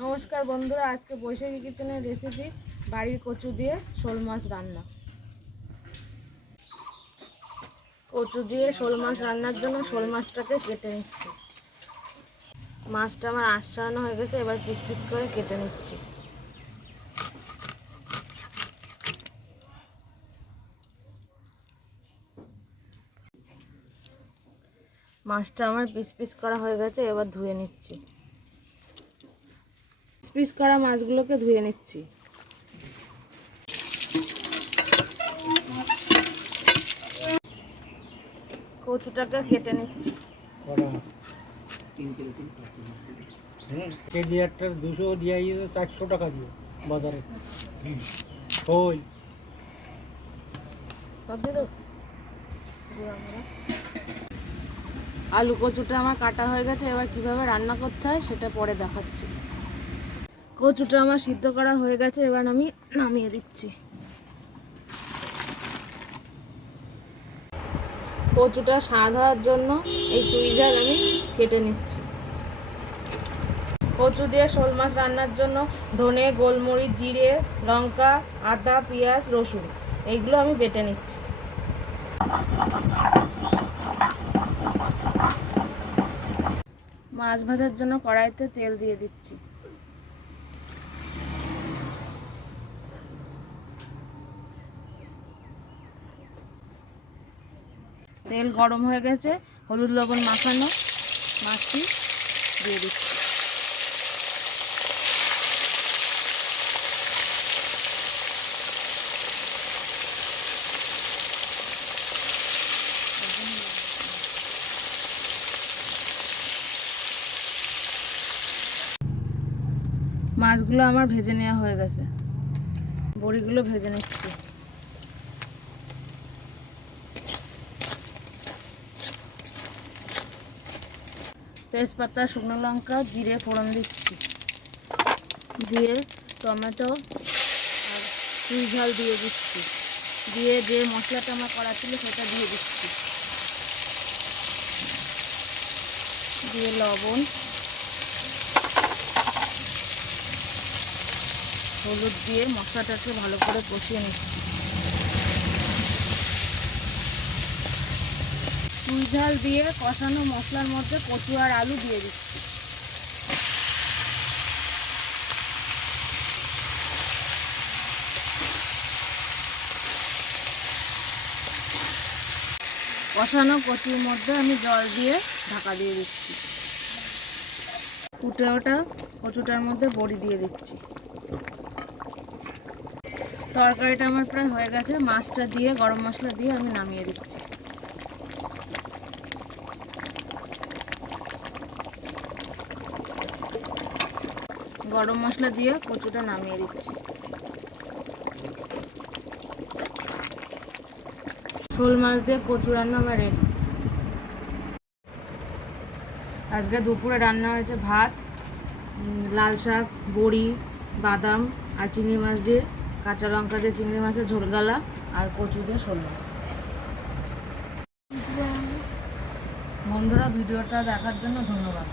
নমস্কার বন্ধুরা, আজকে বৈশাখী কিচেনের রেসিপি বাড়ির কচু দিয়ে শোল মাছ রান্না। কচু দিয়ে শোল মাছ রান্নার জন্য শোল মাছটাকে কেটে নিচ্ছি। মাছটা আমার আশ্রানো হয়ে গেছে, এবার পিস পিস করে কেটে নিচ্ছি। মাছটা আমার পিস পিস করা হয়ে গেছে, এবার ধুয়ে নিচ্ছি। পিস করা মাছগুলোকে ধুয়ে নিচ্ছি। কচুটাকে কেটে নিচ্ছি। করা কেজি একটা দুশো দিয়ে চারশো টাকা দিয়ে বাজারে। ওই। আলু কচুটা আমার কাটা হয়ে গেছে এবার কীভাবে রান্না করতে হয় সেটা পরে দেখাচ্ছি। কচুটা আমার সিদ্ধ করা হয়ে গেছে, এবার আমি নামিয়ে দিচ্ছি। কচুটা স্বাদ হওয়ার জন্য এই চুই ঝাল আমি কেটে নিচ্ছি। কচু দিয়ে শোল মাছ রান্নার জন্য ধনে, গোলমরিচ, জিরে, লঙ্কা, আদা, পেঁয়াজ, রসুন, এইগুলো আমি বেটে নিচ্ছি। মাছ ভাজার জন্য কড়াইতে তেল দিয়ে দিচ্ছি। তেল গরম হয়ে গেছে, হলুদ লবণ মাখানো মাছটি দিয়ে দিচ্ছি। মাছগুলো আমার ভেজে নেওয়া হয়ে গেছে। বড়িগুলো ভেজে নিচ্ছি। তেজপাতা, শুকনো লঙ্কা, জিরে ফোড়ন দিচ্ছি। দিয়ে টমেটো আর চুই ঝাল দিয়ে দিচ্ছি। দিয়ে যে মশলাটা আমার করা ছিল সেটা দিয়ে দিচ্ছি। দিয়ে লবণ, হলুদ দিয়ে মশলাটাকে ভালো করে কষিয়ে নিচ্ছি। চুই ঝাল দিয়ে কষানো মশলার মধ্যে কচু আর আলু দিয়ে দিচ্ছি। কষানো কচুর মধ্যে আমি জল দিয়ে ঢাকা দিয়ে দিচ্ছি। ফুটে ওটা কচুটার মধ্যে বড়ি দিয়ে দিচ্ছি। তরকারিটা আমার প্রায় হয়ে গেছে। মাছটা দিয়ে, গরম মশলা দিয়ে আমি নামিয়ে দিচ্ছি। গরম মশলা দিয়ে কচুটা নামিয়ে দিচ্ছি। শোল মাছ দিয়ে কচু রান্না আমার রেডি আজকে দুপুরে রান্না হয়েছে ভাত লাল শাক, বড়ি, বাদাম আর চিংড়ি মাছ দিয়ে কাঁচা লঙ্কা দিয়ে চিংড়ি মাছের ঝোলগালা আর কচু দিয়ে শোল মাছ। বন্ধুরা, ভিডিওটা দেখার জন্য ধন্যবাদ।